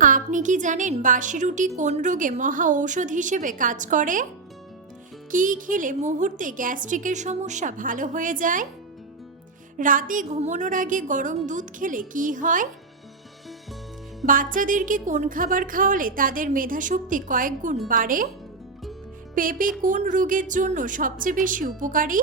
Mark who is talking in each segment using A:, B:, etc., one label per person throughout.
A: আপনি কি জানেন বাসি রুটি কোন রোগে মহা ঔষধ হিসেবে কাজ করে? কি খেলে মুহূর্তে গ্যাস্ট্রিকের সমস্যা ভালো হয়ে যায়? রাতে ঘুমানোর আগে গরম দুধ খেলে কি হয়? বাচ্চাদেরকে কোন খাবার খাওয়ালে তাদের মেধাশক্তি কয়েক গুণ বাড়ে? পেঁপে কোন রোগের জন্য সবচেয়ে বেশি উপকারী?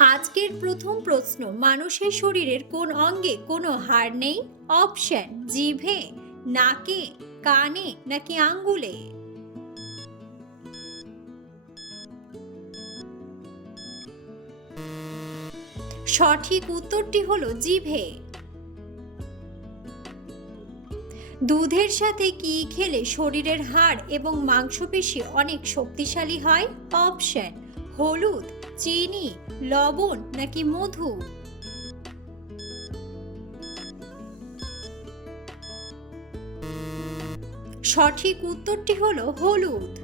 A: আজকের প্রথম প্রশ্ন, মানুষের শরীরের কোন অঙ্গে কোনো হাড় নেই? অপশন, জিভে, নাকে, কানে নাকি আঙ্গুলে? সঠিক উত্তরটি হলো জিভে। দুধের সাথে কি খেলে শরীরের হাড় এবং মাংসপেশি অনেক শক্তিশালী হয়? অপশন, হলুদ। চিনি, লবণ নাকি মধু? সঠিক উত্তরটি হলো হলুদ।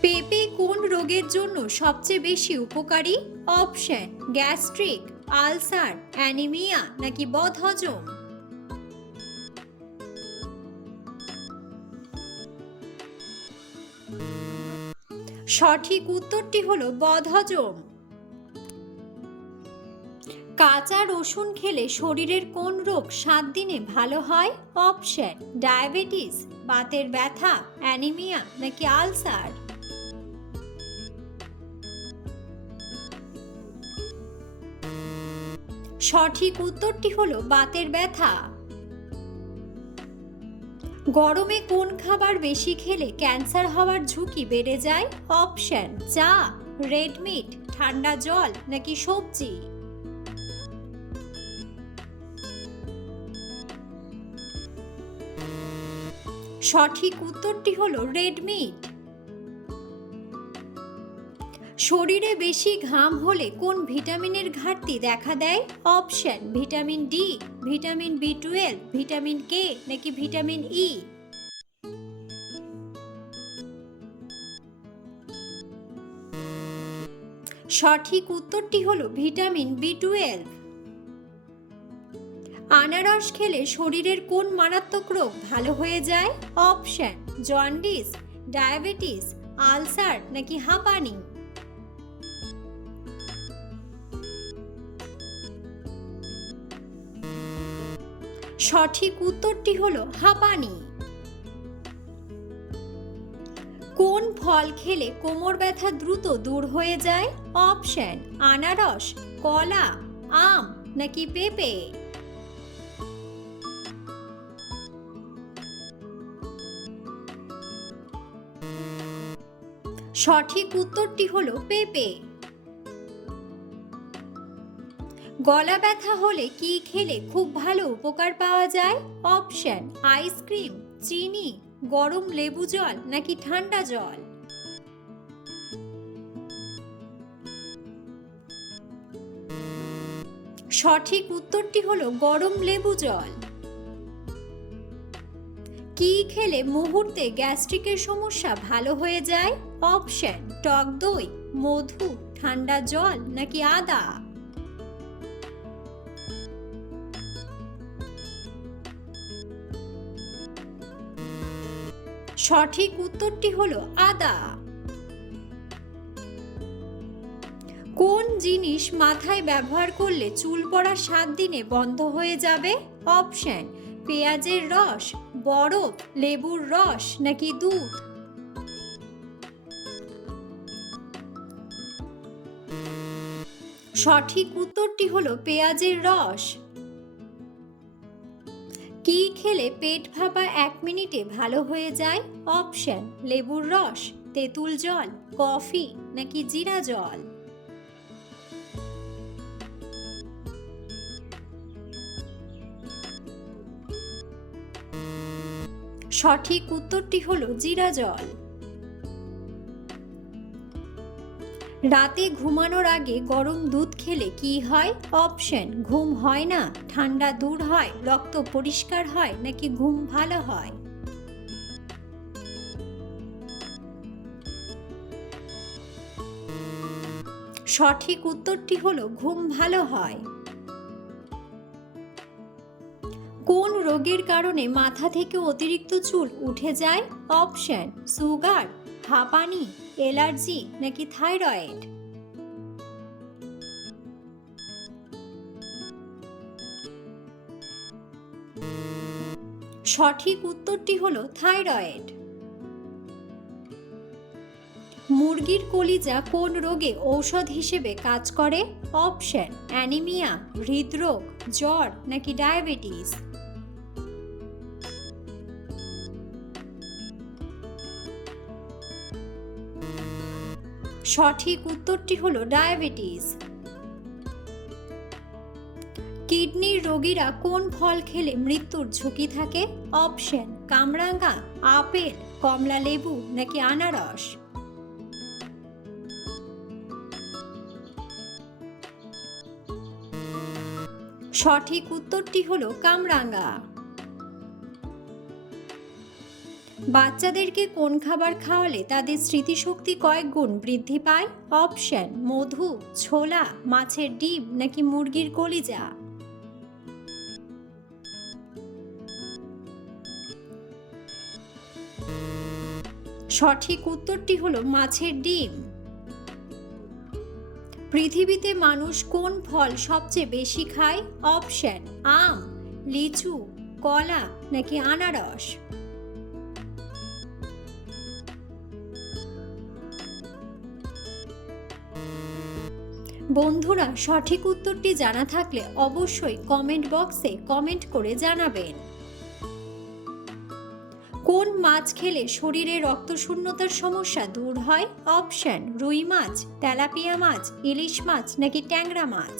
A: পেঁপে কোন রোগের জন্য সবচেয়ে বেশি উপকারী? অপশন, গ্যাস্ট্রিক, আলসার, অ্যানিমিয়া নাকি বদহজম? সঠিক উত্তরটি হলো বদহজম। কাঁচা রসুন খেলে শরীরের কোন রোগ সাত দিনে ভালো হয়? অপশন, ডায়াবেটিস, বাতের ব্যথা, অ্যানিমিয়া নাকি আলসার? সঠিক উত্তরটি হলো বাতের ব্যথা। গরমে কোন খাবার বেশি খেলে ক্যান্সার হওয়ার ঝুঁকি বেড়ে যায়? অপশন, চা, রেড মিট, ঠান্ডা জল নাকি সবজি? সঠিক উত্তরটি হলো রেড মিট। শরীরে বেশি ঘাম হলে কোন ভিটামিনের ঘাটতি দেখা দেয়? Option, vitamin D, vitamin B twelve, vitamin K নাকি ভিটামিন ই? সঠিক উত্তরটি হলো ভিটামিন বি টুয়েলভ। আনারস খেলে শরীরের কোন মারাত্মক রোগ ভালো হয়ে যায়? অপশন, জন্ডিস, ডায়াবেটিস, আলসার নাকি হাঁপানি? সঠিক উত্তরটি হলো হাঁপানি। কোন ফল খেলে কোমর ব্যথা দ্রুত দূর হয়ে যায়? অপশন, আনারস, কলা, আম নাকি পেঁপে? সঠিক উত্তরটি হলো পেঁপে। গলা ব্যথা হলে কি খেলে খুব ভালো উপকার পাওয়া যায়? অপশন, আইসক্রিম, চিনি, গরম লেবু জল নাকি ঠান্ডা জল? সঠিক উত্তরটি হলো গরম লেবু জল। কি খেলে মুহূর্তে গ্যাস্ট্রিকের সমস্যা ভালো হয়ে যায়? অপশন, টক দই, মধু, ঠান্ডা জল নাকি আদা? সঠিক উত্তরটি হলো আদা। কোন জিনিস মাথায় ব্যবহার করলে চুল পড়া সাত দিনে বন্ধ হয়ে যাবে? অপশন, পেঁয়াজের রস, বরফ, লেবুর রস নাকি দুধ? সঠিক উত্তরটি হলো পেঁয়াজের রস। কি খেলে পেট ভাপা এক মিনিটে ভালো হয়ে যায়। অপশন, লেবুর রস, তেঁতুল জল, কফি, নাকি জিরা জল? সঠিক উত্তরটি হলো জিরা জল। রাতে ঘুমানোর আগে গরম দুধ খেলে কি হয়? অপশন ঘুম হয় না, ঠান্ডা দূর হয়, রক্ত পরিষ্কার হয়, নাকি ঘুম ভালো হয়? সঠিক উত্তরটি হলো ঘুম ভালো হয়। কোন রোগের কারণে মাথা থেকে অতিরিক্ত চুল উঠে যায়? অপশন সুগার হাঁপানি এলার্জি নাকি থাইরয়েড? সঠিক উত্তরটি হলো থাইরয়েড। মুরগির কলিজা কোন রোগে ঔষধ হিসেবে কাজ করে? অপশন, অ্যানিমিয়া, হৃদরোগ, জ্বর নাকি ডায়াবেটিস? সঠিক উত্তরটি হলো ডায়াবেটিস। কিডনির রোগীরা কোন ফল খেলে মৃত্যুর ঝুঁকি থাকে? অপশন, কামরাঙ্গা, আপেল, কমলা লেবু নাকি আনারস? সঠিক উত্তরটি হলো কামরাঙ্গা। বাচ্চাদেরকে কোন খাবার খাওয়ালে তাদের স্মৃতিশক্তি কয়েক গুণ বৃদ্ধি পায়? অপশন, মধু, ছোলা, মাছের ডিম নাকি মুরগির কলিজা? সঠিক উত্তরটি হলো মাছের ডিম। পৃথিবীতে মানুষ কোন ফল সবচেয়ে বেশি খায়? অপশন, আম, লিচু, কলা নাকি আনারস? বন্ধুরা, সঠিক উত্তরটি জানা থাকলে অবশ্যই কমেন্ট বক্সে কমেন্ট করে জানাবেন। কোন মাছ খেলে শরীরে রক্তশূন্যতার সমস্যা দূর হয়? অপশন রুই মাছ, তেলাপিয়া মাছ, ইলিশ মাছ নাকি ট্যাংরা মাছ?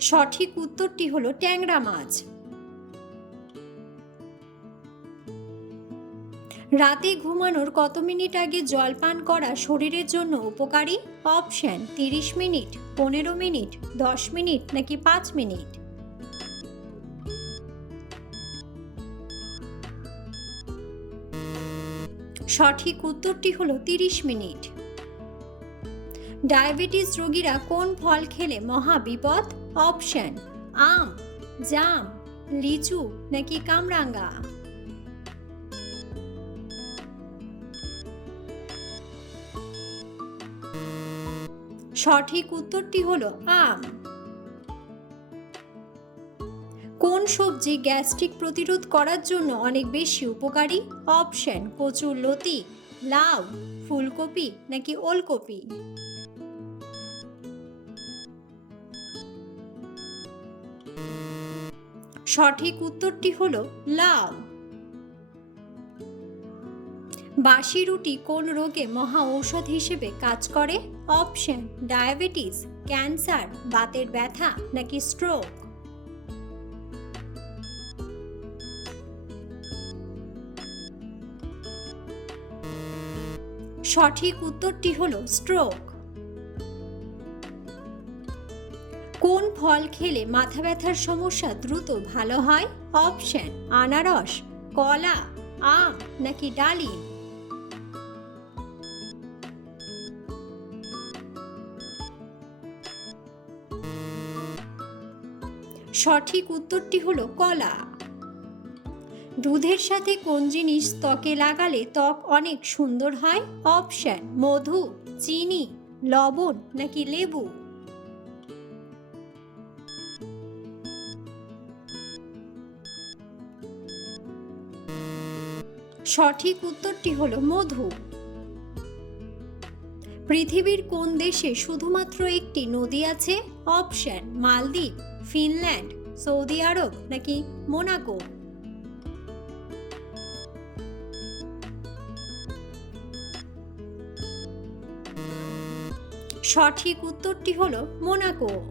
A: সঠিক উত্তরটি হলো ট্যাংরা মাছ। রাতে ঘুমানোর কত মিনিট আগে জল পান করা শরীরের জন্য উপকারী? অপশন, তিরিশ মিনিট, পনেরো মিনিট, দশ মিনিট নাকি পাঁচ মিনিট? সঠিক উত্তরটি হলো তিরিশ মিনিট। ডায়াবেটিস রোগীরা কোন ফল খেলে মহা বিপদ? অপশন, আম, জাম, লিচু নাকি কামরাঙ্গা? সঠিক উত্তরটি হলো আম। কোন সবজি গ্যাস্ট্রিক প্রতিরোধ করার জন্য অনেক বেশি উপকারী? অপশন, কচুর লতি, লাউ, ফুলকপি নাকি ওলকপি? সঠিক উত্তরটি হলো লাউ। বাসি রুটি কোন রোগে মহা ঔষধ হিসেবে কাজ করে? অপশন, ডায়াবেটিস, ক্যান্সার, বাতের ব্যথা নাকি স্ট্রোক? সঠিক উত্তরটি হল স্ট্রোক। কোন ফল খেলে মাথা ব্যথার সমস্যা দ্রুত ভালো হয়? অপশন, আনারস, কলা, আম নাকি ডালিম? সঠিক উত্তরটি হলো কলা। দুধের সাথে কোন জিনিস ত্বকে লাগালে ত্বক অনেক সুন্দর হয়? অপশন, মধু, চিনি, লবণ নাকি লেবু? সঠিক উত্তরটি হলো মধু। পৃথিবীর কোন দেশে শুধুমাত্র একটি নদী আছে? Option, Maldives, Finland, Saudi Arabia নাকি মোনাকো? সঠিক উত্তরটি হলো মোনাকো।